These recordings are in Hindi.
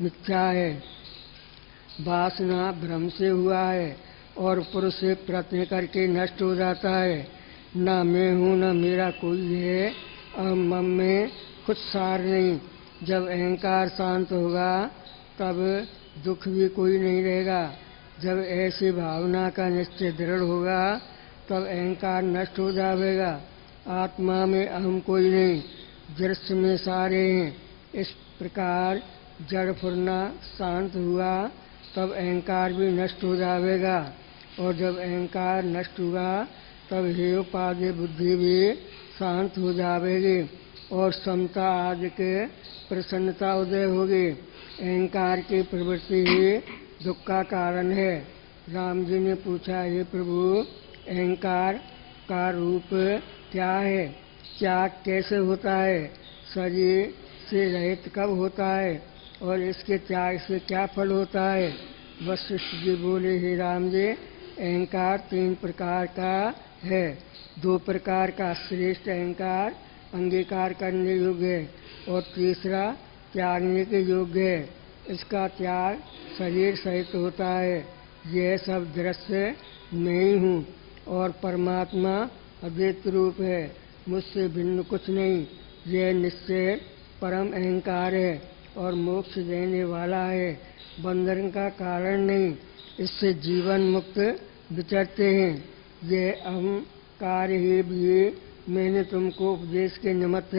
मिथ्या है। वासना भ्रम से हुआ है और पुरुष से प्रयत्न करके नष्ट हो जाता है। न मैं हूँ न मेरा कोई है, अहम मम में कुछ सार नहीं। जब अहंकार शांत होगा तब दुख भी कोई नहीं रहेगा। जब ऐसी भावना का निश्चय दृढ़ होगा तब अहंकार नष्ट हो जाएगा। आत्मा में अहम कोई नहीं, दृश्य में सारे हैं। इस प्रकार जड़ फुरना शांत हुआ तब अहंकार भी नष्ट हो जाएगा, और जब अहंकार नष्ट हुआ तब हे उपाधि बुद्धि भी शांत हो जाएगी और समता आदि के प्रसन्नता उदय होगी। अहंकार की प्रवृत्ति ही दुख का कारण है। राम जी ने पूछा, हे प्रभु, अहंकार का रूप क्या है? त्याग कैसे होता है? शरीर से रहित कब होता है और इसके त्याग से क्या फल होता है? वशिष्ठ जी बोले, हे राम जी, अहंकार 3 प्रकार का है। 2 प्रकार का श्रेष्ठ अहंकार अंगीकार करने योग्य है और तीसरा त्यागने के योग्य है। इसका त्याग शरीर सहित होता है। यह सब दृश्य मैं ही हूँ और परमात्मा अद्वैत रूप है, मुझसे भिन्न कुछ नहीं। यह निश्चय परम अहंकार है और मोक्ष देने वाला है, बंधन का कारण नहीं। इससे जीवन मुक्त विचरते हैं। यह अहंकार ही भी मैंने तुमको उपदेश के निमित्त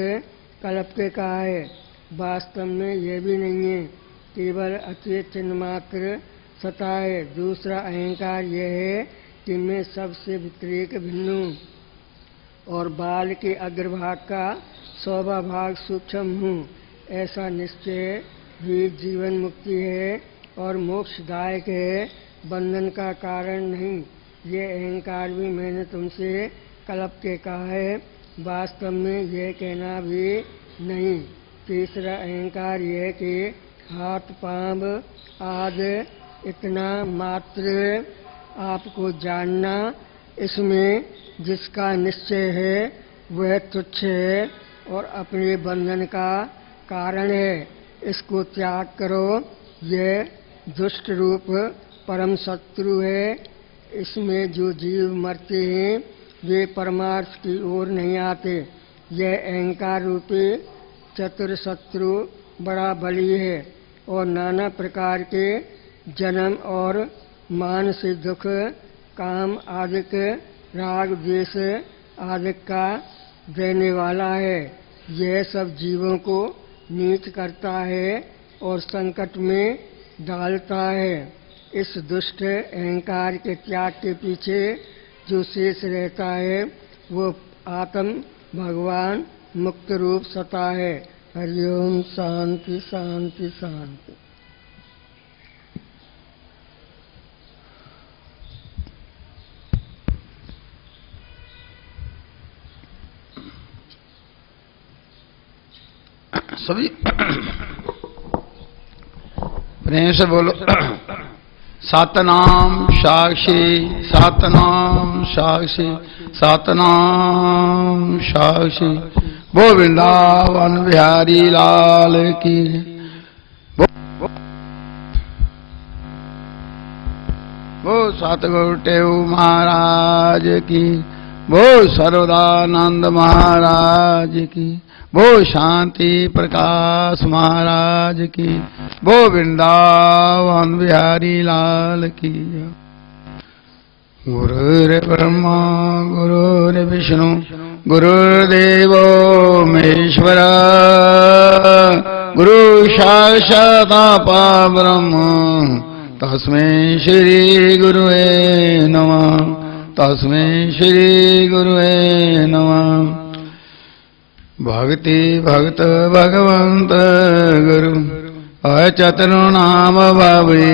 कल्प के कहा है। वास्तव में यह भी नहीं है, केवल अद्वैत चिन्ह मात्र सता है। दूसरा अहंकार यह है कि मैं सबसे व्यतिरेक भिन्न हूँ और बाल के अग्रभाग का 100वां भाग सूक्ष्म हूँ। ऐसा निश्चय भी जीवन मुक्ति है और मोक्षदायक है, बंधन का कारण नहीं। ये अहंकार भी मैंने तुमसे कल्प के कहा है, वास्तव में यह कहना भी नहीं। तीसरा अहंकार यह कि हाथ पांव आदि इतना मात्र आपको जानना, इसमें जिसका निश्चय है वह तुच्छ है और अपने बंधन का कारण है। इसको त्याग करो। यह दुष्ट रूप परम शत्रु है। इसमें जो जीव मरते हैं वे परमार्थ की ओर नहीं आते। यह अहंकार रूपी चतुर शत्रु बड़ा बली है और नाना प्रकार के जन्म और मानसिक दुख, काम आदि के राग द्वेष आदि का देने वाला है। यह सब जीवों को नीच करता है और संकट में डालता है। इस दुष्ट अहंकार के त्याग के पीछे जो शेष रहता है वो आत्म भगवान मुक्त रूप सता है। हरिओम। शांति शांति शांति। सभी प्रेम से बोलो। सतनाम साक्षी, सतनाम साक्षी, सतनाम साक्षी। वो वृंदावन बिहारी लाल की। वो सतगुरु टेऊ महाराज की। वो सर्वदानंद महाराज की। वो शांति प्रकाश महाराज की। वो वृंदावन बिहारी लाल की। गुरुर्ब्रह्मा गुरुर्विष्णु गुरुर्देवो महेश्वर। गुरु साक्षात् परब्रह्म तस्मै श्री गुरुवे नमः। तस्मै श्री गुरुवे नमः। भक्ति भक्त भगवंत गुरु अचतुर नाम भावे।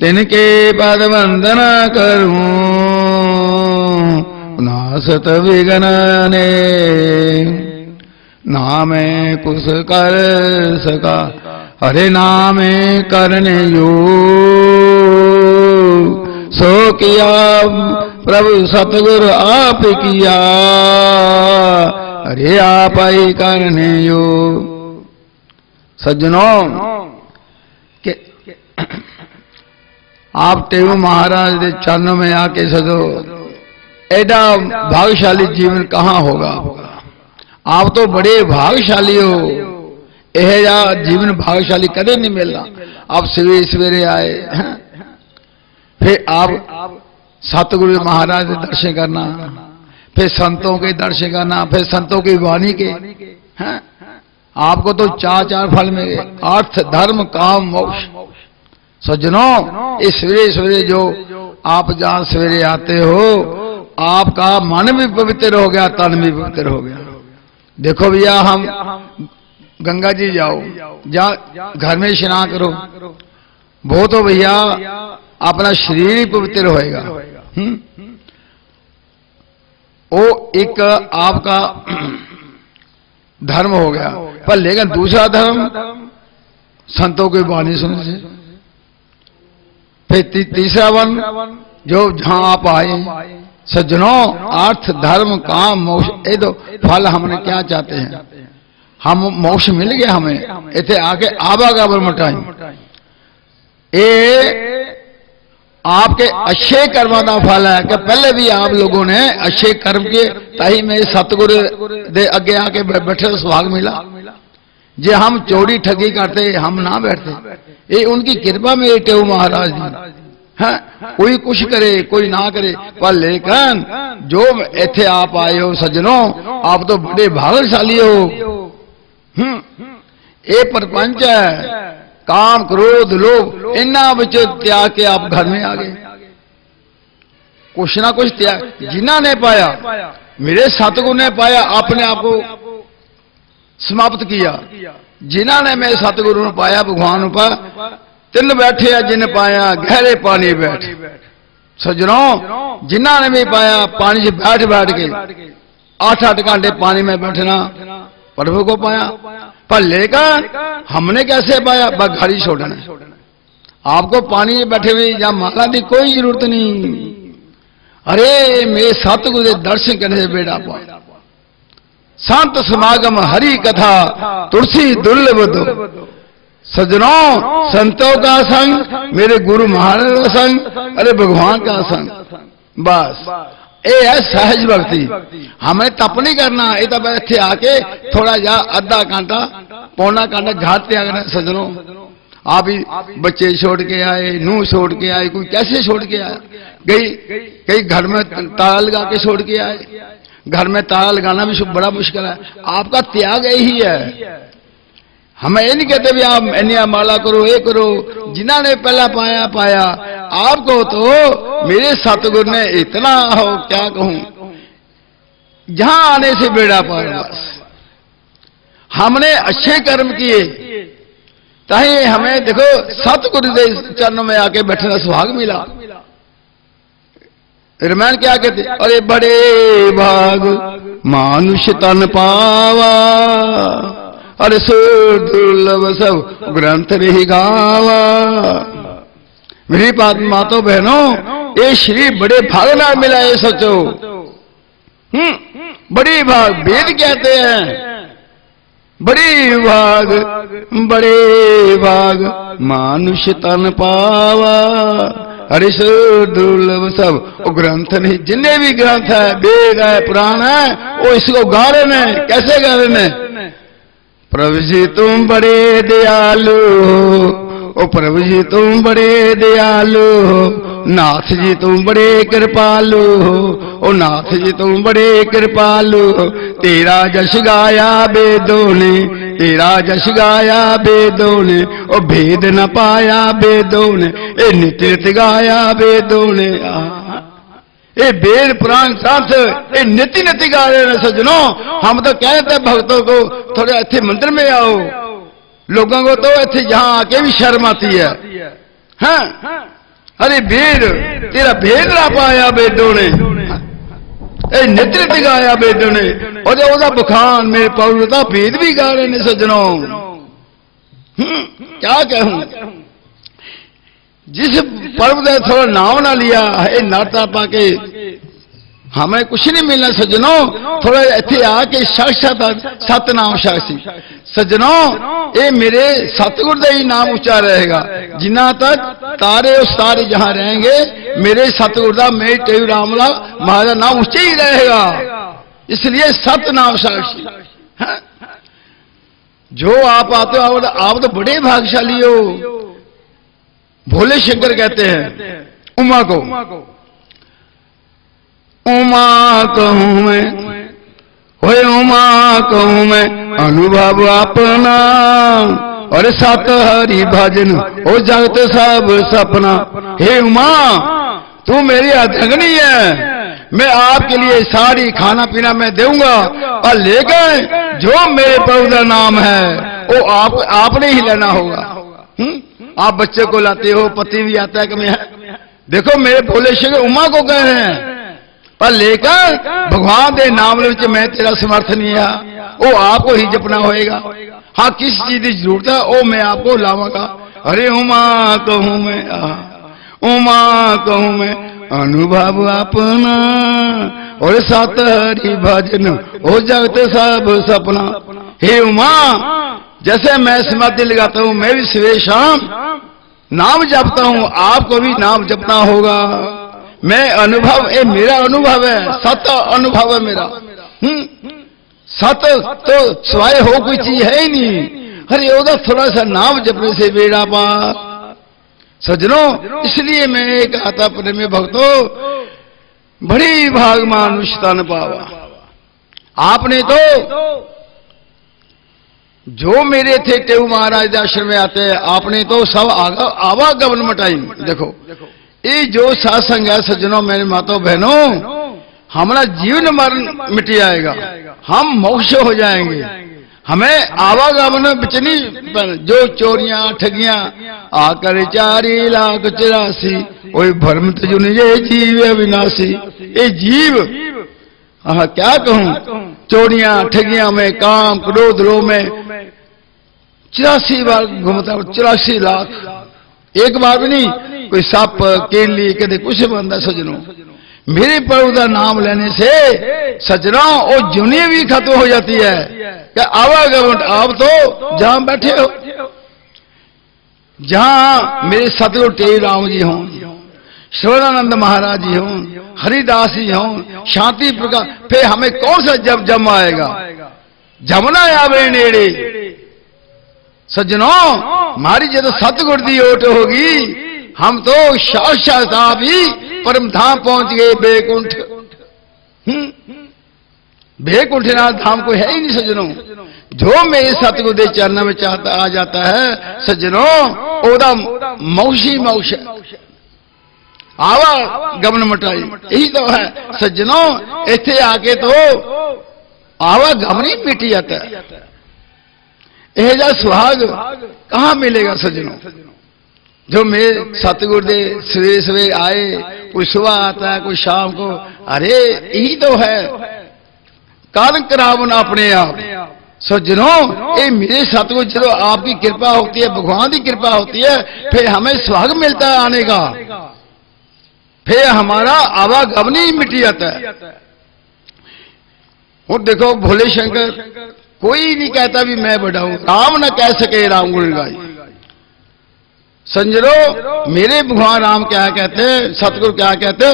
तिनके पद वंदना करूं नासत विघ्ने। नामे कुछ कर सका हरे नामे करने योग। सो किया प्रभु सतगुरु आप किया, अरे आप ही करने योग। सज्जनों के आप टेऊ महाराज के चरणों में आके सदो, एडा भाग्यशाली जीवन कहाँ होगा? आप तो बड़े भाग्यशाली हो, यह जीवन भाग्यशाली कदे नहीं मिलना। आप सवेरे सवेरे आए, फिर आप सतगुरु महाराज के दर्शन करना, फिर संतों के दर्शन करना, फिर संतों की वाणी के हैं। आपको तो चार फल मिले, अर्थ धर्म काम मोक्ष। सज्जनों, इस सवेरे सवेरे जो आप जहां सवेरे आते हो, आपका मन भी पवित्र हो गया, तन भी पवित्र हो गया। देखो भैया, हम गंगा जी जाओ, जा घर में स्नान करो, वो तो भैया अपना शरीर ही पवित्र होएगा। वो एक आपका धर्म हो गया। पर लेकिन दूसरा धर्म संतों की वाणी सुनने से। फिर तीसरा वन जो जहां आप आए, सज्जनों, अर्थ धर्म काम मोक्ष, ये तो फल हमने क्या चाहते हैं? हम मोक्ष मिल गया हमें, इतने आके आवागमन मटाई। ये आपके अच्छे कर्मों का फल है कि पहले भी आप लोगों ने अच्छे कर्म किए, ताही में सतगुरु दे अगे आके बैठे सुभाग मिला। जे हम चोरी ठगी करते, हम ना बैठते। ये उनकी कृपा में टेऊ महाराज जी है। कोई कुछ करे कोई ना करे, पर लेकिन जो इथे आप आए हो सज्जनों, आप तो बड़े भाग्यशाली हो। ये प्रपंच है, काम क्रोध लोभ इन्ना विच त्याग के आप घर में आ गए। कुछ ना कुछ त्याग जिन्ना ने पाया, मेरे सतगुरु ने पाया, अपने आप को समाप्त किया। जिन्हों ने मेरे सतगुरु ने पाया, भगवान पाया, तिन बैठे जिन पाया गहरे पानी बैठ। सज्जनों, जिन्हों ने भी पाया पानी से बैठ बैठ के 8-8 घंटे पानी में बैठना, प्रभु को पाया। पर लेकर हमने कैसे पाया? बस घड़ी छोड़ना। आपको पानी में बैठे हुए या माला की कोई जरूरत नहीं। अरे मेरे सतगुरु के दर्शन करने से बेड़ा पा। संत समागम हरि कथा तुलसी दुर्लभ दो। सज्जनों, संतों का संग, मेरे गुरु महाराज का संग, अरे भगवान का संग, बस ये है सहज भक्ति। हमें तप नहीं करना। ये तो इतने आके थोड़ा जा आधा घंटा पौना घंटा घाट त्याग करना। सज्जनों, आप ही बच्चे छोड़ के आए, नूह छोड़ के आए, कोई कैसे छोड़ के आया, कई घर में ताला लगा के छोड़ के आए। घर में ताला लगाना भी बड़ा मुश्किल है। आपका त्याग यही है। हमें ये नहीं कहते भी आप इन्निया माला करो, ये करो। जिन्होंने पहला पाया पाया, आपको तो मेरे सतगुरु ने इतना हो क्या कहूं, जहां आने से बेड़ा पार। बस हमने अच्छे कर्म किए, ताही हमें देखो सतगुरु के चरणों में आके बैठने का सुभाग मिला। रामायण क्या कहते? अरे बड़े भाग मानुष तन पावा, अरे सो दुर्लभ सब ग्रंथ रही गावा। मेरी बात मातो बहनों, ये श्री बड़े भाग ना मिला है। सोचो, बड़ी भाग वेद कहते हैं। बड़ी बड़े भाग मानुष तन पावा, अरे सो दुर्लभ सब ग्रंथ नहीं। जिन्हें भी ग्रंथ है, वेद है, पुराण है, वो इसको गा रहे हैं। कैसे गा रहे हैं? प्रभु जी तुम बड़े दयालु हो, ओ प्रभु जी तुम बड़े दयालु हो, नाथ जी तुम बड़े कृपालु हो, ओ नाथ जी तुम बड़े कृपालु हो। तेरा जश गाया वेदों ने, तेरा जश गाया वेदों ने, ओ भेद न पाया वेदों ने, ए नित नित गाया वेदों ने। ये वेद पुराण ग्रंथ ये नीति नीति गा रहे हैं। सज्जनों, हम तो कहते हैं भक्तों को थोड़े इतने मंदिर में आओ। लोगों को तो इतने यहाँ आके भी शर्म आती है। हाँ, अरे वेद तेरा भेद ना पाया वेदों ने, नित नित गाया वेदों ने। और बखान मेरे पौरुता भेद भी गा रहे हैं। सज्जनों, क्या कहूं, जिस पर्व ने थोड़ा नाम ना लिया है, नाता पाके हमें कुछ नहीं मिलना सज्जनों। थोड़ा इत्थे आके साक्षात सतनाम साक्षी सज्जनों, ये मेरे सतगुर का ही नाम उच्चा रहेगा जिन्ना तक तारे उस तारे जहां रहेंगे, मेरे सतगुर का मेरे टेऊ रामला महाराज नाम उच्चा ही रहेगा। इसलिए सतनाम साक्षी है। जो आप आते हो आप तो बड़े भाग्यशाली हो। भोले शंकर कहते हैं उमा को, उमा कहूं मैं, होए उमा कहूं मैं अनुभव अपना, और सत हरि भजन ओ जगत सब सपना। हे उमा, तू मेरी अर्धांगिनी है, मैं आपके लिए सारी खाना पीना मैं दूंगा, और लेकर जो मेरे प्रभु का नाम है वो आपने ही लेना होगा। आप बच्चे को लाते हो, पति भी आता है कि मैं, देखो मेरे भोले शंकर उमा को कह रहे हैं, पर लेकर भगवान के नाम में मैं तेरा समर्थ नहीं है, वो आपको ही जपना होएगा। हाँ, किस चीज की जरूरत है वो मैं आपको लावांगा। अरे उमा कहूं मैं, उमा कहूं मैं अनुभव अपना, और सत हरि भजन हो जगत सब सपना। हे उमा, जैसे मैं समाधि लगाता हूं, मैं भी सवेरे शाम नाम जपता हूं, आपको भी नाम जपना होगा। मैं अनुभव, ये मेरा अनुभव है, सत अनुभव है मेरा। सत तो स्वाय हो कोई चीज है ही नहीं। अरे ओदा थोड़ा सा नाम जपने से बेड़ा पार सज्जनों। इसलिए मैं एक आता प्रेमी भक्तों, बड़ी भाग मानुषता पावा। आपने तो जो मेरे थे टेऊ महाराज आश्रम में आते हैं, आपने तो सब आवागमन मटाई। देखो ये जो सत्संग है सज्जनों, मेरे माता बहनों, हमारा जीवन मरण मिट जाएगा, हम मोक्ष हो जाएंगे। हमें आवागमन बिचनी पर जो चोरियां ठगियां आकर 4 लाख 84, वही भ्रम तुझुन ये जीव अविनाशी। ये जीव क्या कहूं, चोरियां ठगियां में, काम क्रोध लोभ में 84 बार घूमता हूं, 84 लाख, एक बार भी नहीं। कोई सप केली कदे कुछ बनता सज्जनों। मेरे प्रभु का नाम लेने से सज्जनों वो जुनी भी खत्म हो जाती है। क्या आवागमन, आप तो जहां बैठे हो, जहां मेरे सतगुरु टेऊ राम जी हों, श्रवणानंद महाराज जी हों, हरिदास जी हों, शांति प्रकाश, फिर हमें कौन सा जब जम आएगा? जमना आवे नेड़े सज्जनों। हमारी जब सतगुर की ओट होगी, हम तो साक्षात आप ही परम धाम पहुंच गए, बेकुंठ। बेकुंठनाथ धाम को है ही नहीं सज्जनों। जो मेरे सतगुर के चरणों में चाहता आ जाता है सज्जनों, ओदा मोक्ष ही मोक्ष, आवागमन मटाई। यही तो है सज्जनों। इत्थे आके तो आवागमन ही मिट जाता है। यह जा सुहाग कहां मिलेगा सज्जनों? जो मेरे सतगुरु दे सवेरे सवेरे आए, कोई सुबह आता है, कोई शाम को। अरे यही तो है कारण करावना अपने आप सज्जनों। ये मेरे सतगुरु, चलो आपकी कृपा होती है, भगवान की कृपा होती है, फिर हमें सुहाग मिलता है आने का, फिर हमारा आवागमन ही मिट जाता है। और देखो भोले शंकर, कोई नहीं कहता भी मैं बड़ा हूं, राम न कह सके राम गुण गाई। संजरो मेरे भगवान राम क्या कहते, सतगुरु क्या कहते,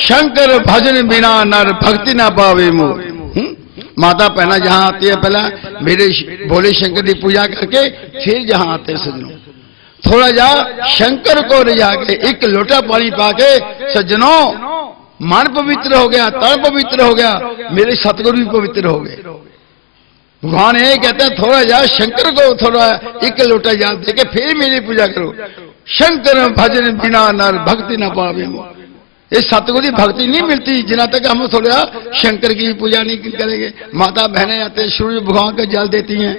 शंकर भजन बिना नर भक्ति ना पावे मोह। माता पहला जहां आती है, पहला मेरे भोले शंकर की पूजा करके फिर जहां आते हैं सज्जनों। थोड़ा जा शंकर को रिझा के एक लोटा पानी पाके सज्जनों, मन पवित्र हो गया, तन पवित्र हो गया, मेरे सतगुरु भी पवित्र हो गए। भगवान ये कहते हैं थोड़ा जा शंकर को थोड़ा एक लोटा जल दे के फिर मेरी पूजा करो। शंकर भजन बिना नर भक्ति न पावे। ये सतगुरु की भक्ति नहीं मिलती जिना तक हम थोड़ा शंकर की पूजा नहीं करेंगे। माता बहनें आते सूर्य भगवान को जल देती हैं,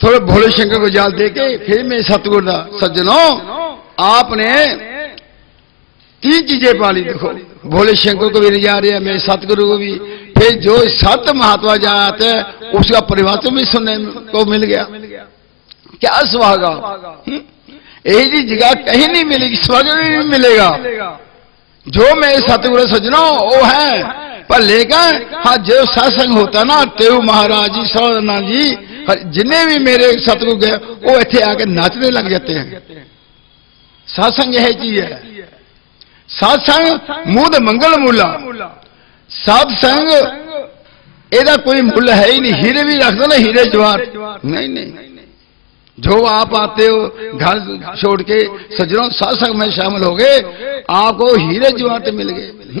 थोड़े भोले शंकर को जल दे के फिर मैं सतगुरु का। सज्जनों आपने 3 चीजें पाली। देखो भोले शंकर को भी ले जा रहे हैं, मेरे सतगुरु को भी, फिर जो सत महात्मा जहां आते हैं उसका परिवार भी सुनने को मिल गया। क्या सुहागा, यही जी जगह कहीं नहीं मिलेगी, स्वर्ग में नहीं मिलेगा। जो मेरे सतगुरु सज्जनों वो है। पर लेकिन हाँ जो सत्संग होता ना तेऊ महाराज जी सौरनाथ जी जिन्हें भी मेरे सतगुरु गए वो इतने आके नाचने लग जाते हैं। सत्संग यह चीज है। सत्संग मूद मंगल मूला। सत्संग एदा कोई मुल है ही नहीं। हीरे भी रख दो ना, हीरे जवाहर नहीं नहीं। जो आप आते हो घर छोड़ के सज्जनों सत्संग में शामिल हो गए, आपको हीरे जवाहर मिल गए।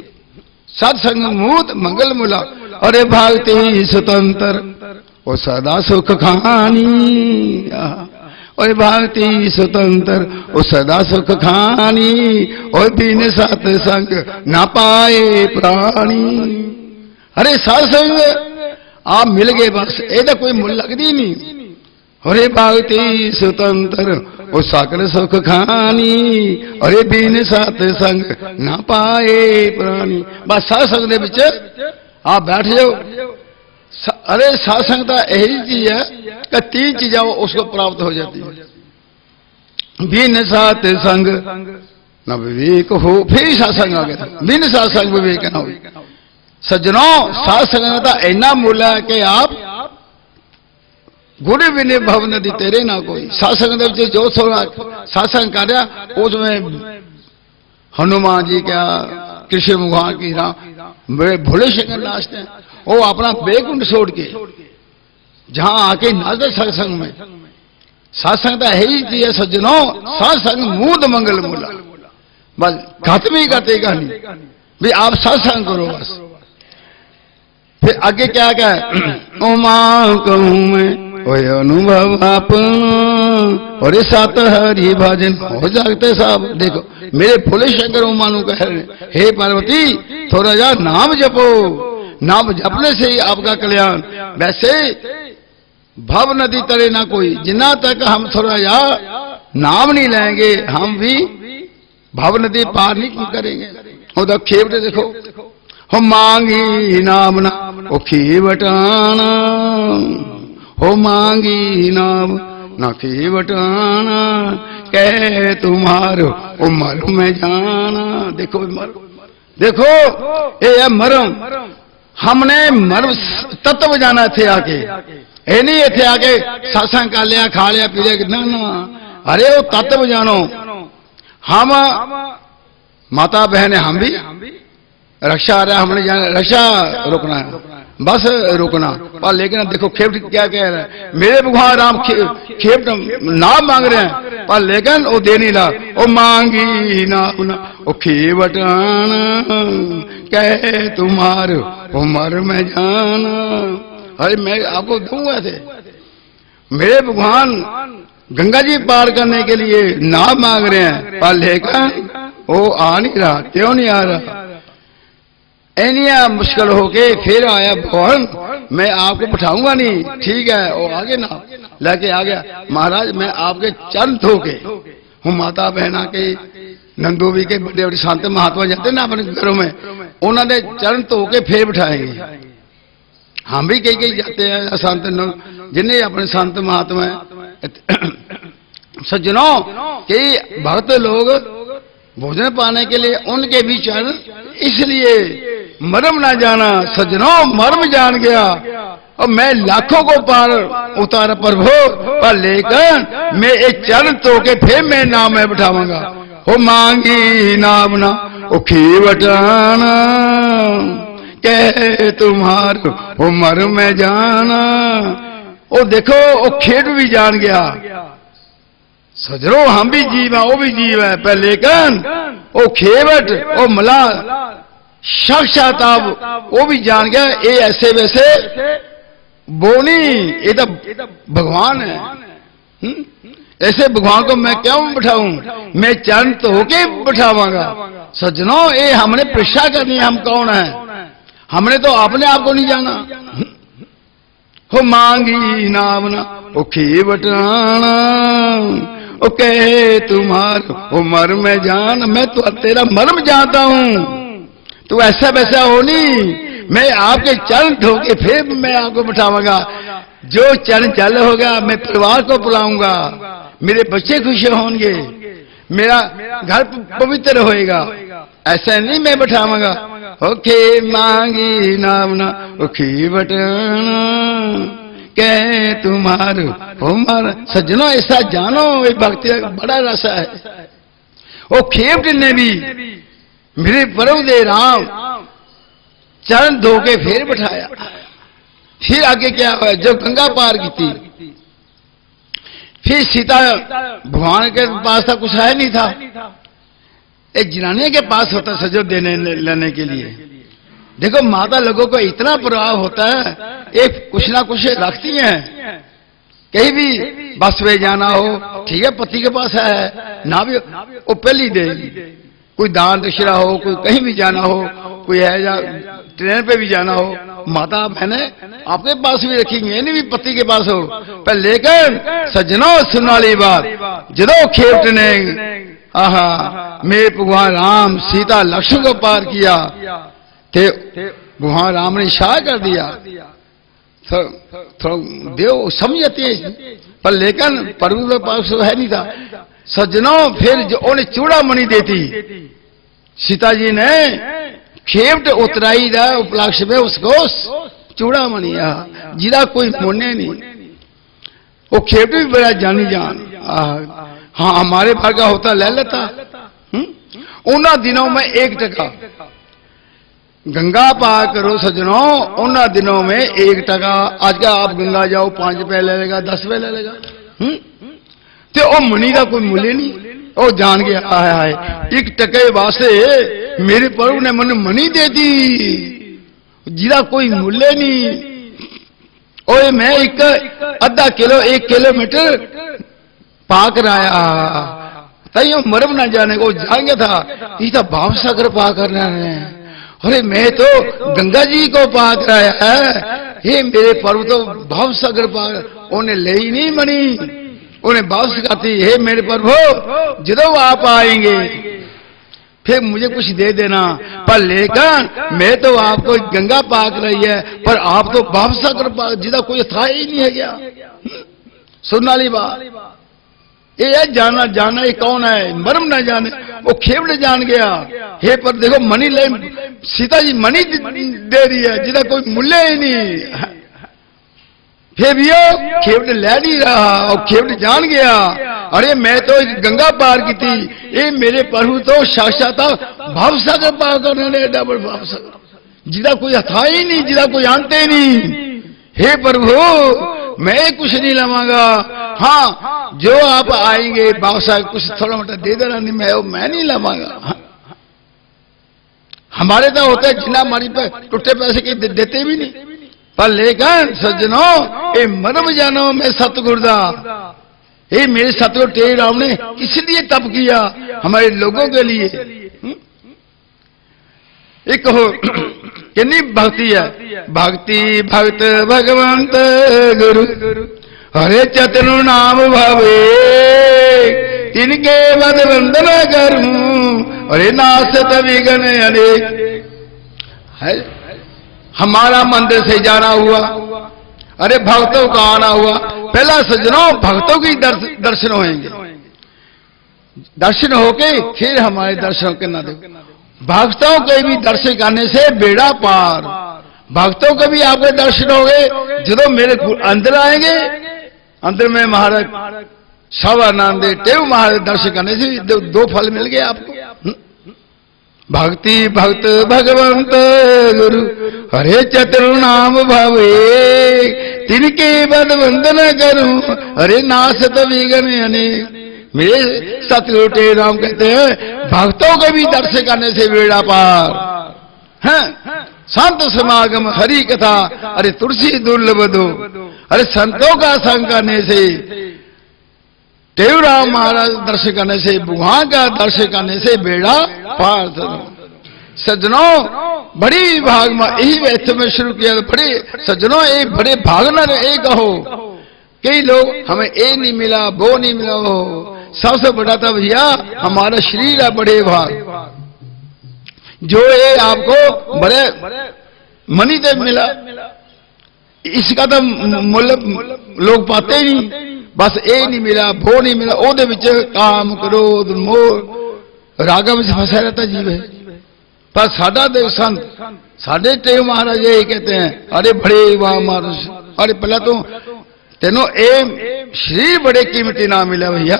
सत्संग मूद मंगल मूला। अरे भागती स्वतंत्र वो सदा सुख खानी। ओए भागती स्वतंत्र वो सदा सुख खानी। और बिन सत्संग ना पाए प्राणी। अरे सत्संग आप मिल गए बस, एदा कोई मुल लगदी नहीं। अरे भागती स्वतंत्र वो सकल सुख खानी। अरे बिन सत्संग ना पाए प्राणी। बस सत्संग दे विच आप बैठ जाओ। अरे सत्संग तो यही चीज है कि 3 चीजें उसको प्राप्त हो जाती है। बिन सत्संग न विवेक हो, फिर सत्संग आ गया। बिन सत्संग विवेक न हो। सज्जनों सत्संग का इन्ना मूल है कि आप गुरु बिने भव नदी तेरे ना कोई। सत्संग जो थोड़ा सत्संग कर रहा उसमें हनुमान जी क्या कृष्ण भगवान की राम बड़े भोले शंकर नाचते हैं। वो अपना बेकुंठ छोड़ के जहां आके नाचते सत्संग में। सत्संग तो यही चीज है सज्जनों। सत्संग मूद मंगल मूला। बस खत्म ही करते कहानी भी आप सत्संग करो बस। फिर आगे क्या क्या है। उमा कहूं मैं ओए अनुभव अपना। और सत हरि भजन हो जागते साहब। देखो मेरे भोले शंकर उमा नु कह रहे, हे पार्वती थोड़ा जा नाम जपो। नाम जपने से ही आपका कल्याण। वैसे भव नदी तरे ना कोई। जितना तक हम थोड़ा जा नाम नहीं लेंगे हम भी भव नदी पार नहीं करेंगे। उधर खेवट देखो, हो मांगी नाम ना ओ खेवटाना। हो मांगी नाम ना खेवटाना। कह तुम्हारो उमर में जाना। देखो देखो ये है मरम। हमने मर्म तत्व जाना थे आके। ये नहीं इथे आके सत्संग कर लिया खा लिया पी लिया ना ना। अरे वो तत्व जानो। हम माता बहन है, हम भी रक्षा आ रहा है, हमने जाना रक्षा रुकना है बस रुकना। और लेकिन देखो खेप्ट क्या कह रहा है। मेरे भगवान राम खेप्ट नाम मांग रहे हैं पर लेकिन वो दे नहीं रहा। वो मांगी नाम वो खेवटाना। कह तुम्हारे उमर में जाना। अरे मैं आपको दूंगा थे। मेरे भगवान गंगा जी पार करने के लिए नाम मांग रहे हैं पर लेकिन वो आ नहीं रहा। क्यों नहीं आ रहा। एनिया मुश्किल होके फिर आया भगवान मैं आपको बैठाऊंगा नहीं। ठीक है वो आगे ना लेके आ गया। महाराज मैं आपके चरण धो के हूँ। माता बहना के नंदो भी के बड़े बड़े संत महात्मा जाते ना अपने घरों में, उन्होंने चरण धो के फिर बिठाएंगे। हम भी कई जाते हैं संत जिन्हें अपने संत महात्मा सज्जनों कई भक्त लोग भोजन पाने के लिए उनके भी चरण। इसलिए मर्म ना जाना सज्जनों मर्म जान गया। और मैं लाखों को पार उतारा प्रभु पर लेकर मैं एक चरण तो के फिर मैं नाम में बिठाऊंगा। हो मांगी नाम ना ओ खेवटाना। कह तुम्हारो हो मर्म में जाना। ओ देखो वो खेड भी जान गया। सजरो हम भी जीव है वो भी जीव है पर लेकिन वो खेवट वो मला साक्षात वो भी जान गया। ये ऐसे वैसे बोनी ये तो भगवान है। ऐसे भगवान को मैं क्यों बिठाऊं। मैं चरण तो होके बिठावांगा। सज्जनों ये हमने परीक्षा करनी है हम कौन है। हमने तो अपने आप को नहीं जाना। हो मांगी नाम ना ओ खेवटाना। ओ कहे तुम्हारा ओ मर्म में जान। मैं तो तेरा मर्म जानता हूं। तो ऐसा वैसा हो नहीं। मैं आपके चरण धोके फिर मैं आपको बिठाऊंगा। जो चरण चल होगा मैं परिवार को बुलाऊंगा। मेरे बच्चे खुश होंगे। मेरा घर पवित्र होएगा। ऐसे नहीं मैं बैठावांगा। ओखे मांगी नामना ओखी बटना कह तुम्हारो हो मारा। सज्जनों ऐसा जानो ये भक्ति का बड़ा रसा है। ओ खेवट ने भी मेरे प्रभु दे राम चरण धो के फिर बैठाया। फिर आगे क्या हुआ, जब गंगा पार की थी फिर सीता भगवान के पास था, कुछ है नहीं था, एक जनानी के पास होता सजो देने लेने के लिए। देखो माता लोगों को इतना प्रभाव होता है, एक कुछ ना कुछ रखती हैं। कहीं भी बस में जाना हो, ठीक है पति के पास है ना भी वो पहली देगी। कोई दान दक्षिणा हो, कोई कहीं भी जाना हो, कोई है या ट्रेन पे भी जाना हो, माता बहने आपके पास भी रखेंगे, ये नहीं भी पति के पास हो। पर लेकिन सज्जनों सुनने वाली बात, जदों खेवट ने आहा मेरे भगवान राम सीता लक्ष्मण को पार किया थे, भगवान राम ने शाह कर दिया। थोड़ा देव समझते हैं, पर लेकिन प्रभु के पास है नहीं था। सज्जनों फिर जो उन्हें चूड़ामणि देती सीता जी ने, खेवट उतराई दा उपलक्ष्य में उसको चूड़ामणि जिदा कोई मोने नहीं। वो खेवट भी बड़ा जानी जान। हाँ हमारे भाग का होता ले लेता। उन दिनों में 1 टका गंगा पार करो सज्जनों, उन दिनों में 1 टका। आज का आप गंगा जाओ 5 रुपए ले लेगा, 10 रुपए ले लेगा। तो वो मनी का कोई मूल्य नहीं। वो जान गया हाय 1 टके वास्ते मेरे प्रभु ने मन मनी दे दी जिदा कोई मूल्य नहीं। ओए मैं एक आधा किलो 1 किलोमीटर पा कर आया, तैयो मरम ना जाने को जान गया था ये तो भाव सागर पा करना है। अरे मैं तो गंगा जी को पा कर आया है, ये मेरे प्रभु तो भाव सागर पा, उन्हें ले ही नहीं मनी, उन्हें भाव सिखाती हे मेरे प्रभु जदों आप आएंगे फिर मुझे कुछ दे देना। पर लेकिन मैं तो आपको गंगा पाक रही है, पर आप तो भाव सागर पा जिदा कोई था ही नहीं है क्या। सुनने वाली बात ये जानना जानना ये कौन है, मरम ना जाने। वो खेवट जान गया हे पर देखो मनी ले सीता जी मनी दे रही है जिदा कोई मूल्य ही नहीं। फिर भी खेवट ले नहीं रहा और खेवट जान गया अरे मैं तो गंगा पार की थी, ये मेरे प्रभु तो साक्षात भाव सागर पार करने डबल भाव सागर जिदा कोई था ही नहीं, जिदा कोई जानते ही नहीं। हे प्रभु मैं कुछ नहीं लवांगा, हाँ जो आप आएंगे बादशाह कुछ थोड़ा मोटा दे देना, नहीं मैं नहीं लवांगा। हमारे तो होता है जिना हमारी पे टूटे पैसे के देते भी नहीं। पर लेकिन सज्जनों ये मरम जानो मैं सतगुरु दा, ये मेरे सतगुरु टेढ़ राम ने इसलिए तप किया हमारे लोगों के लिए। एक हो कितनी भक्ति है, भक्ति भक्त भगवंत गुरु हरे चतुर नाम भावे तिनके बद वंदन करूं अरे नासत विघ्न अनेक। है हमारा मंदिर से जाना हुआ, अरे भक्तों का आना हुआ। पहला सज्जनों भक्तों की दर्शन होंगे, दर्शन होके फिर हमारे दर्शन करना दो। भक्तों के भी दर्शन करने से बेड़ा पार। भक्तों के भी आपके दर्शन हो गए जो मेरे अंदर आएंगे, अंदर में महाराज सवानंद टेव महाराज दर्शन करने से 2 फल मिल गए आपको। भक्ति भक्त भगवंत गुरु हरे चतुर नाम भावे तिनके बद वंदन करूं अरे नासत विघ्न अनेक। मेरे सतगुरु टेढ़ राम कहते हैं भक्तों के भी दर्शन करने से बेड़ा पार है। संत समागम हरि कथा अरे तुलसी दुर्लभ दो, अरे संतों का संग करने से टेढ़ राम महाराज दर्शन करने से भगवान का दर्शन करने से बेड़ा पार। सज्जनों बड़ी भाग में यही व्यस्त में शुरू किया। बड़े सज्जनों ये बड़े भाग न ये कहो, कई लोग हमें ये नहीं मिला वो नहीं मिला, हो सबसे बड़ा था भैया हमारा शरीर है बड़े भाग, जो ये आपको बड़े मनी से मिला इसका तो मूल्य लोग पाते ही नहीं। बस ये नहीं मिला वो नहीं मिला, ओदे विच काम क्रोध मोह रागम से फंसा रहता जीव है। पर साडा देख संत साडे टेव महाराज यही कहते हैं, अरे बड़े वाह महाराज, अरे पहला तो तेनों ए शरीर बड़े कीमती ना मिला भैया,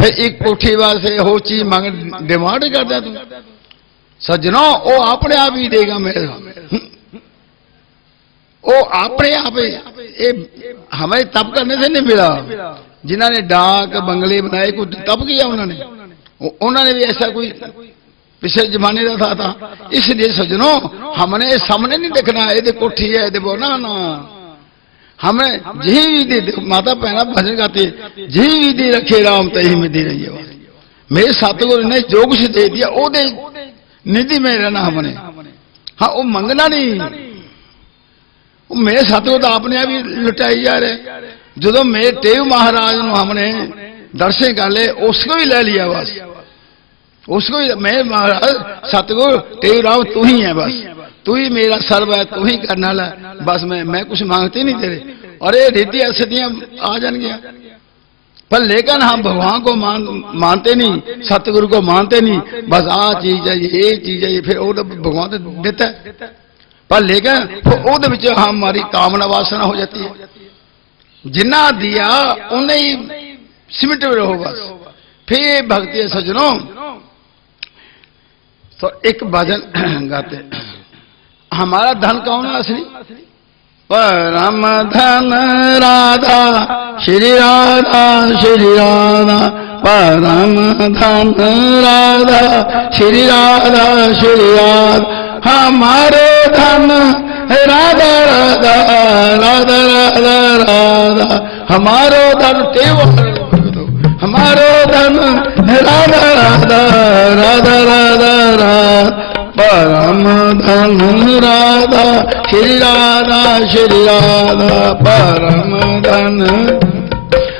फिर एक कोठी वास्ते हो चीज मांग डिमांड करता तू। सज्जनों वो अपने आप ही देगा मेरे, वो अपने आप ही हमें तप करने से नहीं मिला। जिन्होंने डाक बंगले बनाए कुछ तप किया उन्होंने भी ऐसा कोई पिछले जमाने का था। इसलिए सज्जनों हमने सामने नहीं देखना ये कोठी है ये बोना ना, हमें जी विधि माता भैन भजन गाती जी विधि रखे राम तही में दे रही है। मेरे सतगुरु ने जो कुछ दे दिया वो निधि में रहना हमने। हाँ वो मंगना नहीं, मेरे सतगुरु तो अपने आप ही लुटाई जा रहे। जो मेरे टेव महाराज हमने दर्शन कर ले उसको भी ले लिया बस, उसको भी मैं महाराज सतगुरु टेव राम तू ही है, बस तू ही मेरा सर्व है, तू ही करने वाला है, बस मैं कुछ मांगती नहीं तेरे। और ये रीति असतियां आ जाएंगी, पर लेकिन हम भगवान को मानते नहीं, सतगुरु को मानते नहीं, बस आ चीज चाहिए ये चीज चाहिए, फिर वो भगवान तो देता है, पर लेकिन वो हमारी कामना वासना हो जाती है। जिन्ना दिया उन्हें ही सिमट रहो बस। फिर भक्ति है सज्जनों, तो एक भजन गाते, हमारा धन कौन है असली? परम धन राधा श्री राधा श्री राधा, परम धन राधा श्री राधा श्री राधा, हमारे धन राधा राधा राधा राधा राधा, हमारो धन हमारो धन राधा राधा राधा राधा राधा, परम धन राधा श्री राधा श्री राधा, परम धन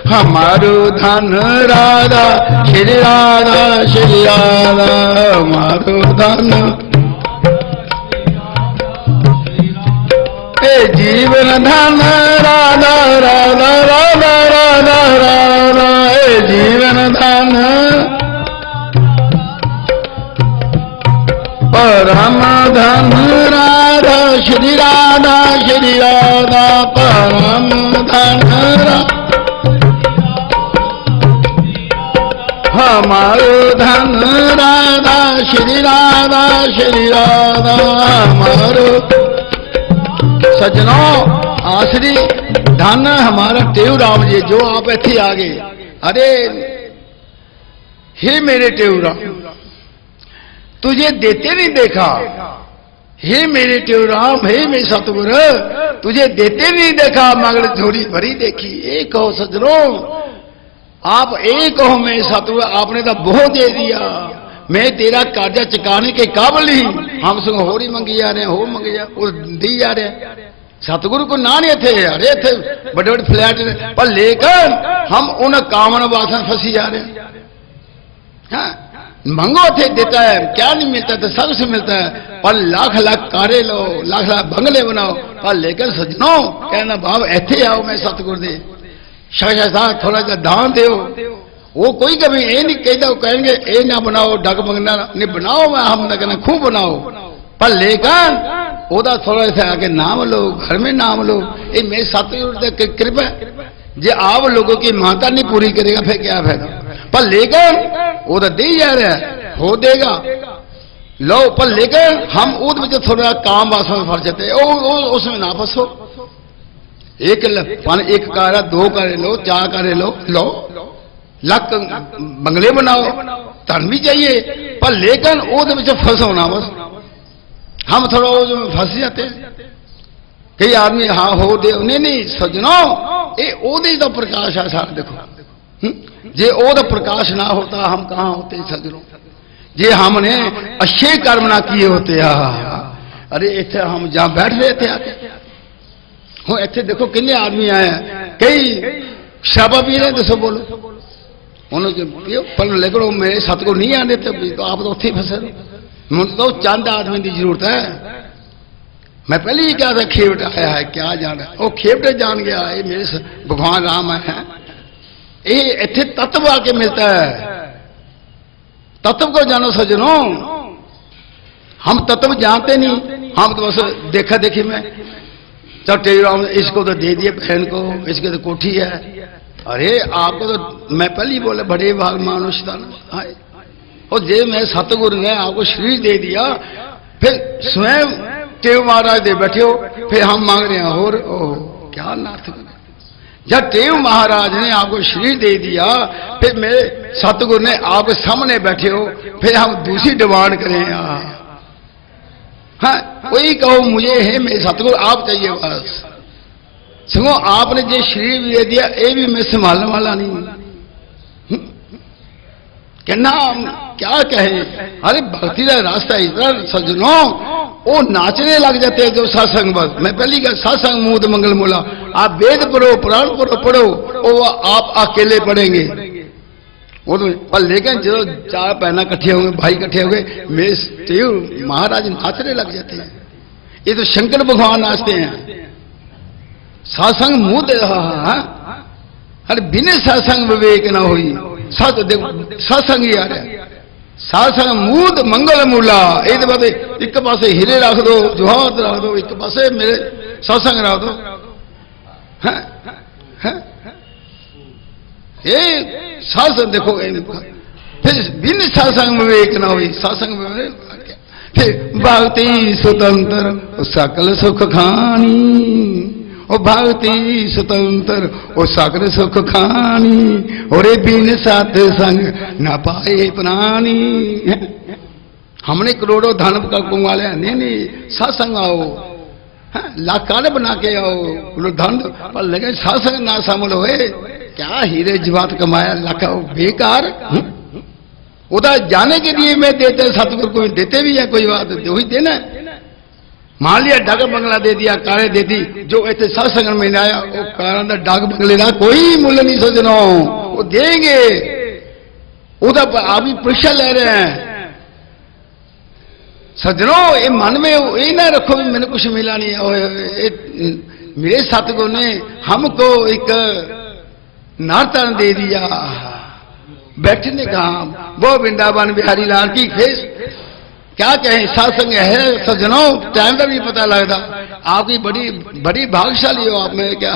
हमारो धन राधा श्री राधा श्री राधा, हमारो धन जीवन धन राधा राधा राधा राधा राधा, जीवन धन परम धन राधा श्री राधा श्री राधा, परम धन हमारो धन राधा श्री राधा श्री राधा, हमारो सज्जनों आसरी धन हमारा टेव राम जी जो आप इथे आ गए। अरे हे मेरे टेव राम तुझे देते नहीं देखा, हे मेरे टेव राम हे मेरे सतगुरु तुझे देते नहीं देखा, मगर झोली भरी देखी। ये कहो सज्जनों आप एक कहो मेरे सतगुरु आपने तो बहुत दे दिया, मैं तेरा कर्जा चुकाने के काबिल ही, हम संग हो ही मंगी जा रहे हैं, हो मंगी जा वो दी जा रहे हैं। सतगुरु को ना नहीं थे, अरे थे बड़े बड़े फ्लैट, पर लेकर हम उन कामन वासन फंसी जा रहे हैं। हाँ मंगो थे देता है, क्या नहीं मिलता तो सबसे मिलता है, पर लाख लाख कारे लो लाख लाख बंगले बनाओ, पर लेकर सज्जनों कहना भाव ऐसे आओ मैं सतगुरु दे शाह थोड़ा सा दान दो। वो कोई कभी ये नहीं कहता, कहेंगे ये ना बनाओ डग मंगना नहीं बनाओ, मैं हम ना कहना खूब बनाओ, पर लेकर ओदा थोड़ा सा आके नाम लो, घर में नाम लो। ये मेरे सतगुरु की कृपा, जे आप लोगों की मानता नहीं पूरी करेगा फिर क्या फायदा, पर लेकर वो तो दे जा रहा है हो देगा लो, पर लेकर हम उस थोड़ा काम वासना में फंस जाते, उसमें ना फंसो। एक कार्य दो कार्य लो चार कार्य लो लख बंगले बनाओ धन भी चाहिए, पर लेकिन वो फंसो ना बस। हम थोड़ा फंस जाते हैं, कई आदमी हाँ हो दे नहीं सज्जनों ये ओदे तो प्रकाश है सारा। देखो जे ओदा प्रकाश ना होता हम कहाँ होते सज्जनों, जे हमने अच्छे कर्म ना किए होते। अरे इतने हम जहाँ बैठ रहे थे आके हो, इतने देखो कितने आदमी आए हैं, कई शराबा पी रहे, दसो बोलो उन्होंने पियो, पर लेकिन वो मेरे सतगुरु नहीं आने थे, तो आप तो उत्थे फंसे। मुझे तो चंद आदमी की जरूरत है। मैं पहले ही क्या था खेवट आया है क्या जाना, वो खेवटे जान गया ये मेरे भगवान राम है। ये इतने तत्व आके मिलता है, तत्व को जानो सज्जनों। हम तत्व जानते नहीं, हम तो बस देखा देखी में चल टेलीग्राम इसको तो दे दिए बहन को, इसके तो कोठी है। अरे आपको तो मैं पहले ही बोले बड़े भाग मानुष था ना। और जे मैं सतगुरु ने आपको शरीर दे दिया, फिर स्वयं टेव महाराज दे बैठे हो, फिर हम मांग रहे हैं और क्या नाथ। जब टेव महाराज ने आपको शरीर दे दिया, फिर मेरे सतगुरु ने आपके सामने बैठे हो, फिर हम दूसरी डिमांड करें। हाँ कोई कहो मुझे है मेरे सतगुरु आप चाहिए बस। सुनो आपने जो शरीर भी दे दिया ये भी मैं संभालने वाला नहीं। कहना क्या कहे। अरे भक्ति का रास्ता इतना सज्जनों वो नाचने लग जाते हैं जो सत्संग बस। मैं पहली कहा सत्संग मूद मंगल मूला। आप वेद पढ़ो पुराण पढ़ो वो आप अकेले पढ़ेंगे वो तो, पर लेकिन जो चार पहना इकट्ठे होंगे भाई इकट्ठे होंगे मेरे टेव महाराज नाचने लग जाते हैं। ये तो शंकर भगवान नाचते हैं। सत्संग मुंह दे रहा। अरे बिना सत्संग विवेक ना हुई। सत्संग ही आ रहा सत्संग मूद मंगल मूला। ये बात एक पासे हीरे रख दो जवाहर रख दो, एक पासे मेरे सत्संग रख दो। ये सत्संग देखो फिर बिन सत्संग विवेक ना हुई। सत्संग विवेक फिर भक्ति स्वतंत्र सकल सुख खानी। ओ भक्ति स्वतंत्र ओ सकल सुख खानी। और बिन सत्संग न पाए प्राणी। हमने करोड़ों धन कमा लिया, नहीं सत्संग आओ, लाखान बना के आओ धन, पर लेकिन सत्संग ना शामिल होए क्या हीरे जवाहर कमाया लाखा बेकार। उधर जाने के लिए मैं देते सतगुरु को देते भी है कोई बात वही देना। मान लिया डाक बंगला दे दिया कारे दे दी, जो इतने सत्संग में आया वो कारा डाक बंगले का कोई मूल्य नहीं सोचना, वो देंगे। उधर आप भी परीक्षा ले रहे हैं सज्जनों। ये मन में ये ना रखो भी मैंने कुछ मिला नहीं। मेरे सतगुरु ने हमको एक नारतन दे दिया। बैठने का वो वृंदावन बिहारी लाल की फेस क्या कहें। सत्संग है सज्जनों टाइम का भी पता लगता। आपकी बड़ी बड़ी भाग्यशाली हो आप में क्या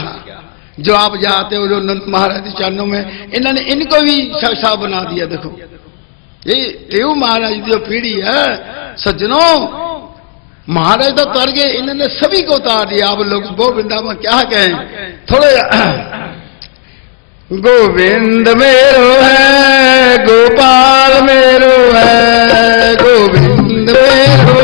जो आप जाते हो जो नंद महाराज के चरणों में इन्होंने इनको भी साक्षात बना दिया। देखो ये टेव महाराज की जो पीढ़ी है सज्जनों महाराज तो उतार गए, इन्होंने सभी को उतार दिया। आप लोग वो वृंदावन क्या कहें थोड़े। गोविंद मेरो है गोपाल मेरो है गोविंद मेरो।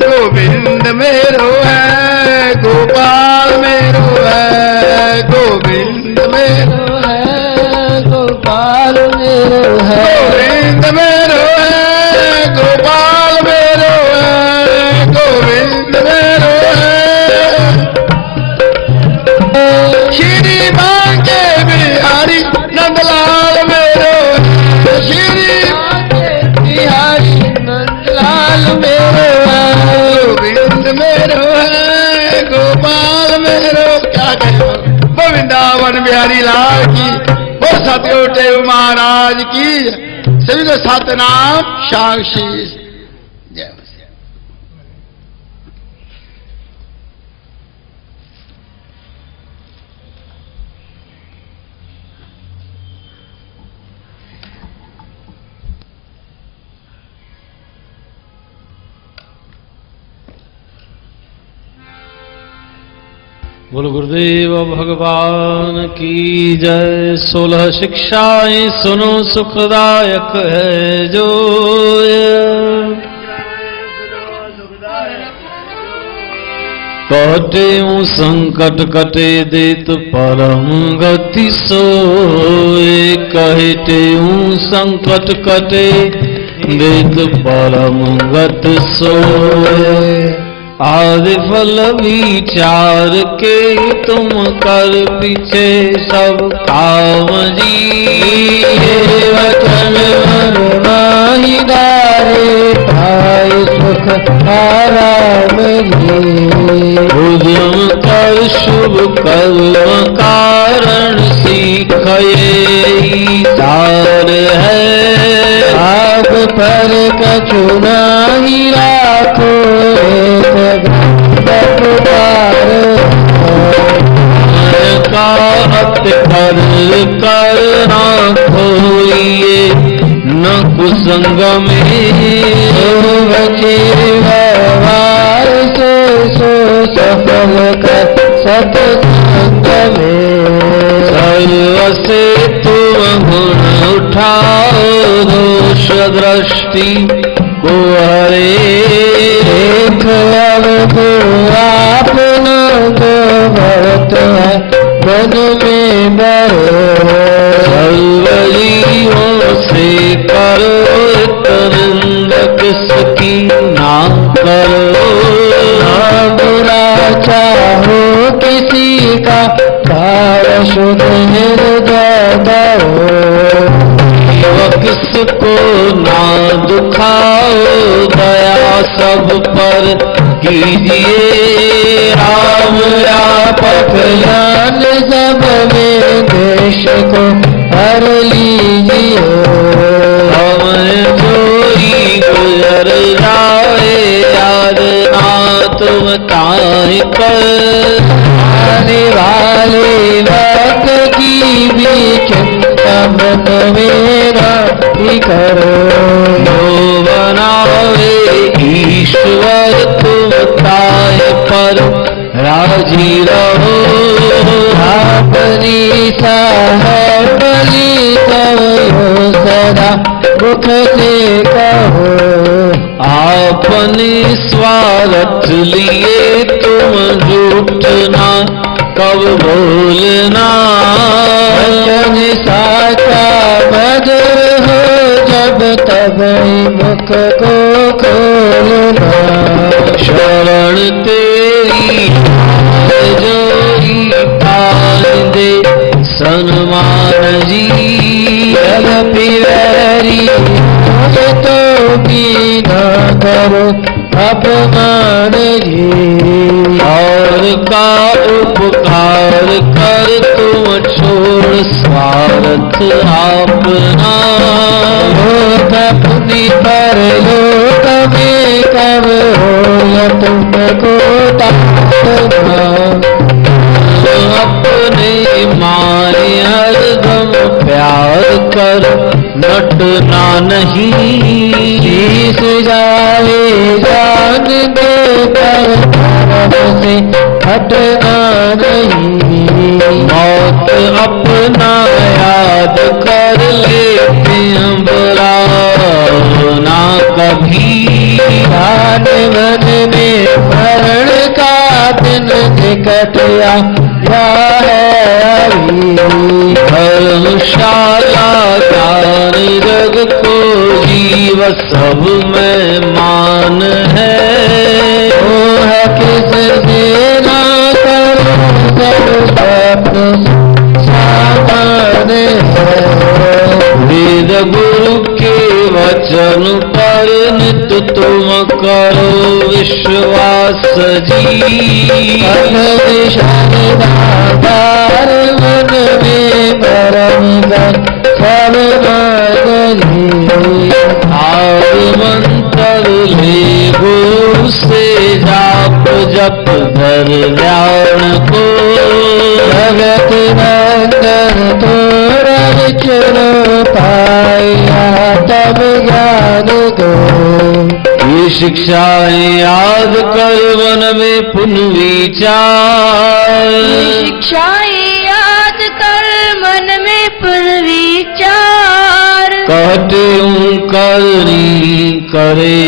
गोविंद मेरो है गोपाल मेरो है गोविंद मेरो है गोपाल मेरो है। गोविंद मेरो है गोपाल मेरो है गोविंद मेरो है। श्री मांगे बिहारी नंदलाल मेरो श्री बिहारी नंदलाल मेरो गोविंद मेरो है गोपाल मेरो। क्या कहो वो वृंदावन बिहारी लाल की वो सतगुरु टेव महाराज की सभी को सतनाम साक्षी। बोलो गुरुदेव भगवान की जय। 16 शिक्षाएं सुनो सुखदायक है जो। कटे संकट कटे देत परम गति सोए। कहते संकट कटे देत परम गति सोए। आदि फल विचार के तुम कर पीछे सब काम जी। वचन माही डारे पाए सुख आराम जी। उद्यम कर शुभ कर्म कारण सीखे सार है। आप नहीं राखो एक पुकार का अत कर करना खोइए न कुसंग में बचे व्यवहार से सो सफल कर सत्संग में सर्व से तुम गुण उठाओ दोष दृष्टि को हरे देख अब आपना को भरत है मन में बरो सर्वजीवों से करो तरंग किसकी ना करो ना बुरा चाहो किसी का भाव शुद्ध हृदय करो किसको ना दुखाओ दया सब पर कीजिए राम व्यापक ज्ञान सब में देश को हर लीजिए हमें चोरी गुजर जाए याद ना तुम ताई कर आने वाले वक्त की भी चिंता मन मेरा ही करो जो बनावे ईश्वर तुम ताय पर राजी रहो अपनी बलि कहो सदा मुख से कहो अपने स्वार्थ लिए तुम झूठना कब बोलना वचन साचा मधुर हो जब तब मुख को खोलना शरण तेरी जोरी पाल दे सन्मान जी पिवरी तो भी न करो अपमान जी और का उपकार कर तुम छोड़ स्वार्थ अपना अपनी पर लोक में कब हो तुमको अपने मारे हरदम प्यार कर नटना नहीं शीश जाए जान दे कर से हटना नहीं मौत अपना याद कर लेते हैं बुरा ना कभी ध्यान मन में मरण का दिन निकट या धर्मशाला ज्ञान जग को जीव सब में मान है वो है किस से ना करो सब स्वप्न सामान है वेद गुरु के वचन पर नित तुम करो विश्वास जी दार मन में परम सब भाव मंत्र ले गुरु से जाप जप धर ध्यान को भगत नंदन तोरा चलो पाया तब ज्ञान को ये शिक्षाएं याद कर मन में पुनः विचार शिक्षाएं याद कर मन में पुनः विचार कहते करनी करे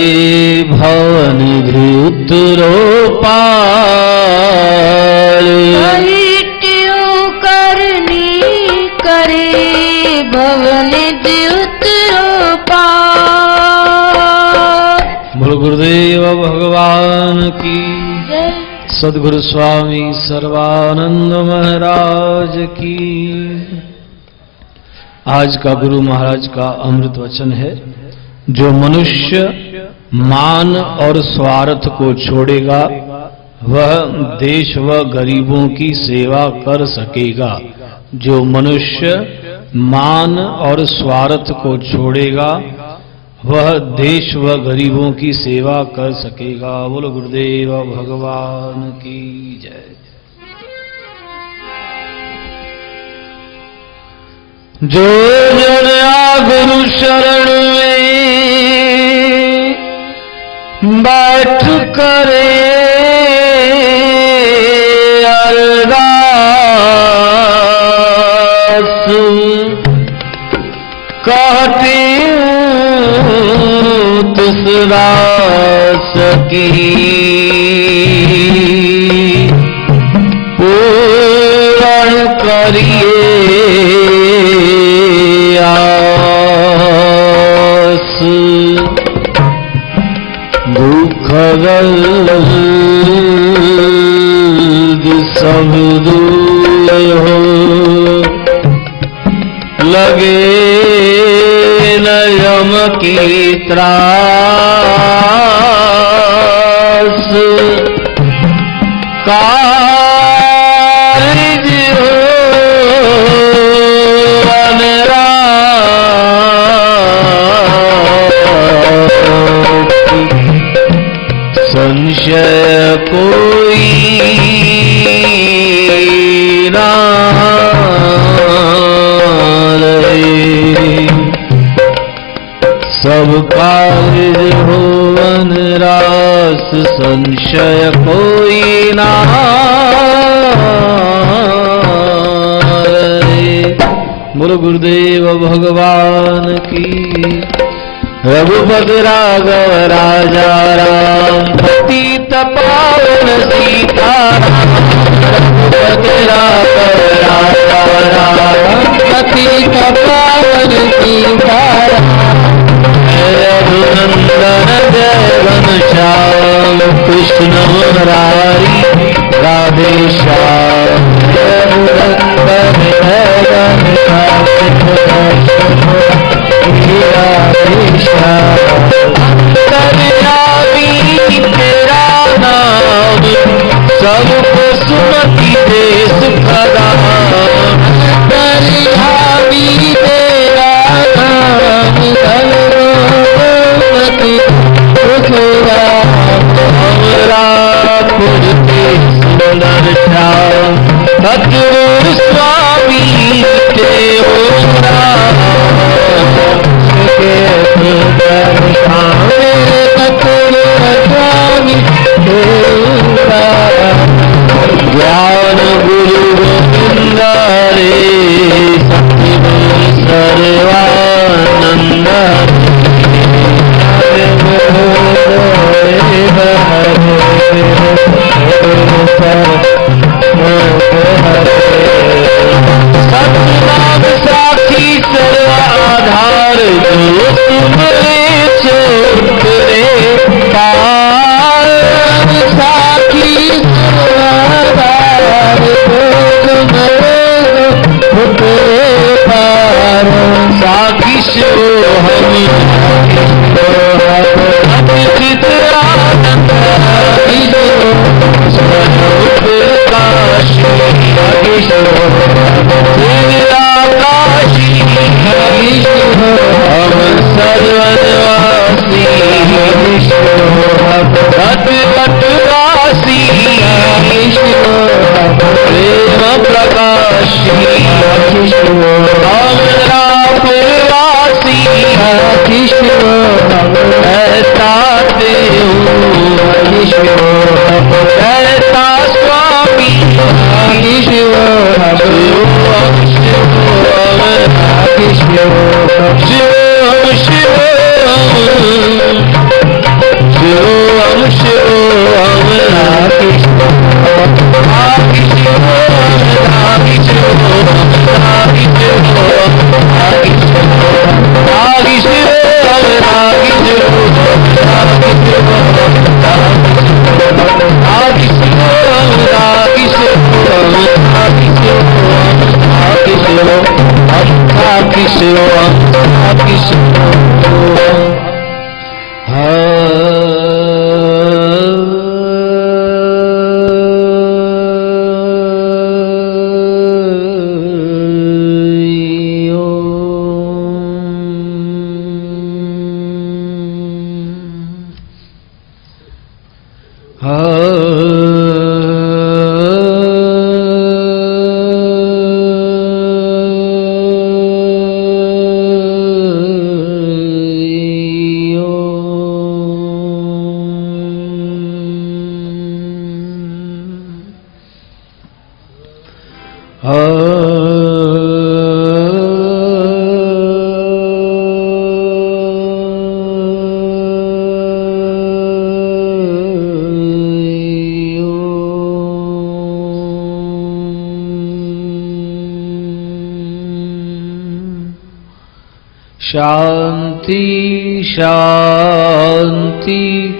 भवन धृतरो पाल करनी करे भवन धृतरो पाल। बोल गुरुदेव भगवान की जय। सद्गुरु स्वामी सर्वानंद महाराज की। आज का गुरु महाराज का अमृत वचन है, जो मनुष्य मान और स्वार्थ को छोड़ेगा वह देश व गरीबों की सेवा कर सकेगा। जो मनुष्य मान और स्वार्थ को छोड़ेगा वह देश व गरीबों की सेवा कर सकेगा। बोलो गुरुदेव भगवान की जय। जो जन आ गुरु शरण में बैठ करे अरदास, कहते तुस दास की पूर्ण करिए आस। दुख दर्द सब दूर हो, लगे न यम की त्रास। कारज हो अनरात, संशय कोई ना रहे। सब कार्य हो अनरास, संशय कोई ना रहे। बोलो गुरुदेव भगवान की। रघुपति राघव राजा राम, पतित पावन सीताराम। रघुपति राघव राजा राम, पतित पावन सीताराम। रघुनंदन जय घनश्याम, कृष्ण मुरारी राधे श्याम। रघुनंदन जय घनश्याम, कल्याणी तेरा नाम, सबको सुमति दे सुखदाम। कल्याणी तेरा नाम, सबको सुमति सुखदाम। अमरापुर के सुंदर श्याम, सतगुरु स्वामी के हो राम। ज्ञान गुरु गोविंद रे, सतगुरु सर्वानंद। सतनाम साखी सर्वाधार, जो तुमरे छोटे पार। साखी सर्वाधार, जो तुमरे छोटे पार। साखी शो हम चित्रानंद स्वरूप काशी। हम सर्वनिवासी तटवासी, प्रेम प्रकाशी। अमरापुरवासी, ऐसा देव ऐसा स्वामी। शिव शिव शांति शांति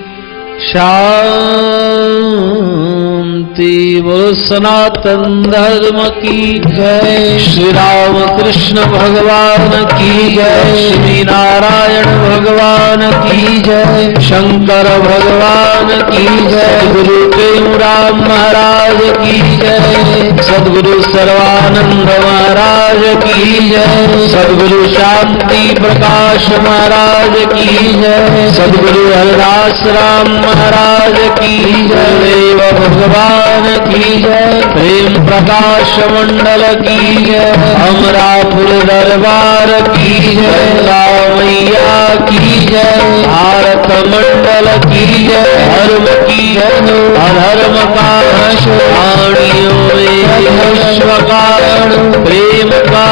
शांति। बोलो सनातन धर्म की जय। श्री राम कृष्ण भगवान की जय। श्री नारायण भगवान की जय। शंकर भगवान की जय। गुरु प्रेमराम महाराज की जय। सद्गुरु सर्वानंद महाराज की जय। सद्गुरु शांति प्रकाश महाराज की जय। सद्गुरु हरदास राम महाराज की जय। देव भगवान की जय। प्रेम प्रकाश मंडल की जय। अमरापुर दरबार की जय। मैया की जय। भारत मंडल की जय। धर्म की जय। अधर्म का वाणियों में विश्व कारण प्रेम का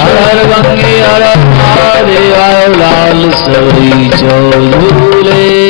हर गंगे हर महादेव लाल सवरी चौधुले।